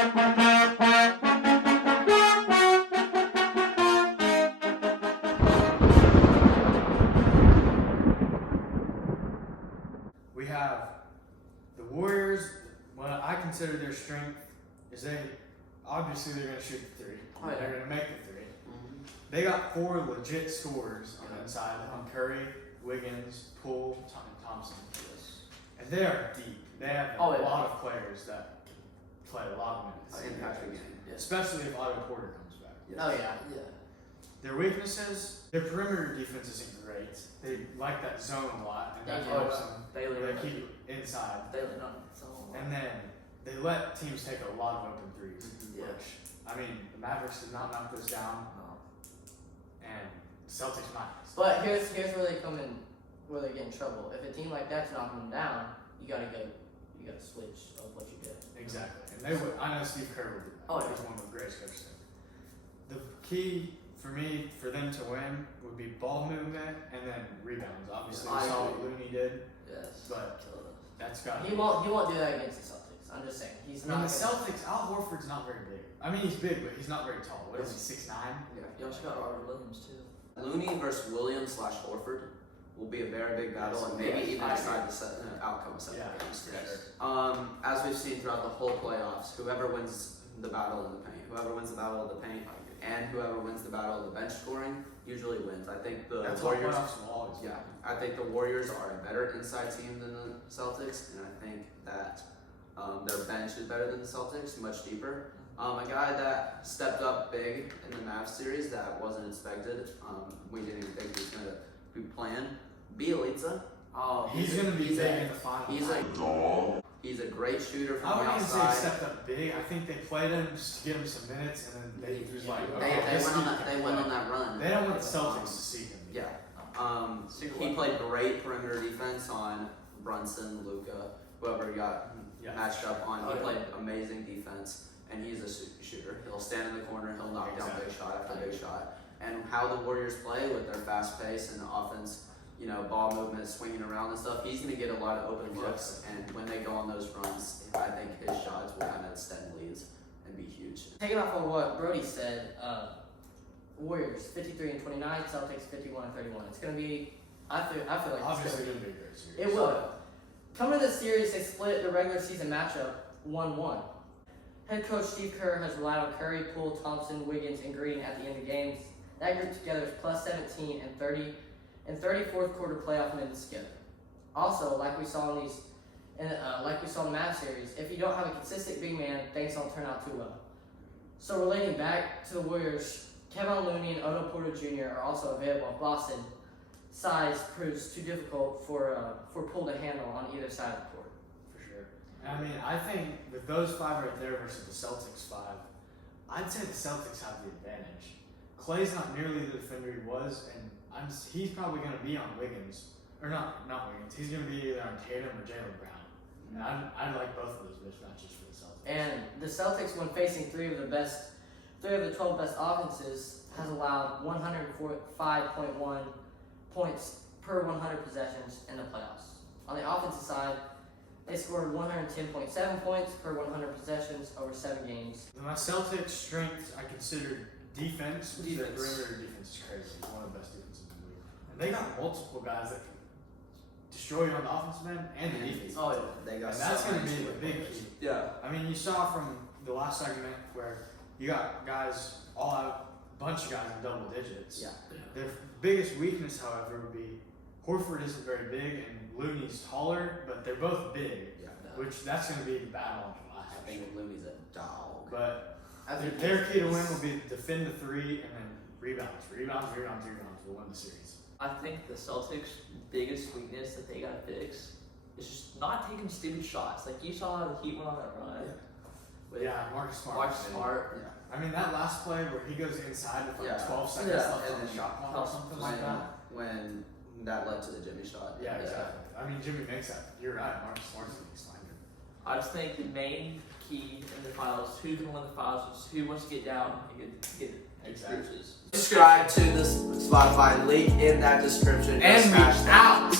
We have the Warriors. What I consider their strength is obviously they're going to shoot the three. They're going to make the three. Mm-hmm. They got 4 legit scorers on the inside on Curry, Wiggins, Poole, and Thompson. Yes. And they are deep. They have a lot of players that play a lot of minutes. Impact the game. Especially if Otto Porter comes back. Yes. Oh, yeah. Their weaknesses, their perimeter defense isn't great. They like that zone a lot, and that helps them. They keep inside. They lean on zone. And then they let teams take a lot of open threes, Yeah. which, I mean, the Mavericks did not knock those down, and the Celtics might. But here's where they come in, where they get in trouble. If a team like that's knocking them down, you gotta switch of what you do. Exactly. And I know Steve Kerr would do that. Oh, yeah. He's one of the greatest coaches. The key for them to win would be ball movement and then rebounds. Obviously, we saw what Looney did. Yes. But that's got. He won't do that against the Celtics. I'm just saying he's not. The Celtics. Al Horford's not very big. I mean, he's big, but he's not very tall. What is he? 6'9"? Yeah. You also got Robert Williams too. Looney versus Williams/Horford will be a very big battle, and maybe even decide the outcome of some games. As we've seen throughout the whole playoffs, whoever wins the battle in the paint, and whoever wins the battle of the bench scoring usually wins. I think the Warriors. I think the Warriors are a better inside team than the Celtics, and I think that their bench is better than the Celtics, much deeper. A guy that stepped up big in the Mavs series that wasn't expected. We didn't even think he was going to be playing. Bielitsa. Oh, he's going to be big in the finals. He's a great shooter from the outside. I wouldn't even say stepped up big. I think they played him just to give him some minutes, and then they was like, they went on that run. They don't want the Celtics to see him. Yeah. He played great perimeter defense on Brunson, Luka, whoever he got matched up on. He played amazing defense, and he's a shooter. He'll stand in the corner, he'll knock down big shot after big shot. And how the Warriors play with their fast pace and offense, ball movement, swinging around and stuff, he's going to get a lot of open looks. And when they go on those runs, I think his shots will kind of extend leads and be huge. Taking off on what Brody said, Warriors 53-29, Celtics 51-31. It's going to be, I feel like obviously it's going to be a great series. It will. Coming to the series, they split the regular season matchup 1-1. Head coach Steve Kerr has relied on Curry, Poole, Thompson, Wiggins, and Green at the end of games. That group together is plus 17 and 30 and 34th quarter playoff minutes together. Also, like we saw in the Mavs series, if you don't have a consistent big man, things don't turn out too well. So relating back to the Warriors, Kevin Looney and Otto Porter Jr. are also available. Boston size proves too difficult for Poole to handle on either side of the court. For sure. I mean, I think with those 5 right there versus the Celtics 5, I'd say the Celtics have the advantage. Clay's not nearly the defender he was, and he's probably going to be on Wiggins. Or not Wiggins. He's going to be either on Tatum or Jaylen Brown. And I like both of those mismatches for the Celtics. And the Celtics, when facing three of the 12 best offenses, has allowed 105.1 points per 100 possessions in the playoffs. On the offensive side, they scored 110.7 points per 100 possessions over 7 games. My Celtics' strength, I consider defense. Their perimeter defense is crazy. It's one of the best defenses in the league. And they got multiple guys that can destroy you on the offensive end and the defense. Oh, yeah. They got and that's going to be a big key. Yeah. I mean, you saw from the last segment where you got guys all out, bunch of guys in double digits. Yeah. Their biggest weakness, however, would be Horford isn't very big and Looney's taller, but they're both big. Yeah. Which that's going to be the battle. I think Looney's a dog. But their key to win will be defend the 3 and then rebounds will win the series. I think the Celtics' biggest weakness that they gotta fix is just not taking stupid shots. Like you saw how the Heat went on that run. Yeah. Marcus Smart. Yeah. I mean that last play where he goes inside with 12 seconds left on the shot clock or something like that. When that led to the Jimmy shot. Yeah, exactly. I mean Jimmy makes that. You're right. Marcus Smart's gonna be slandered. I just think the main key in the finals, who's gonna win the finals, is who wants to get down and get exactly. Subscribe to this Spotify link in that description. And we out.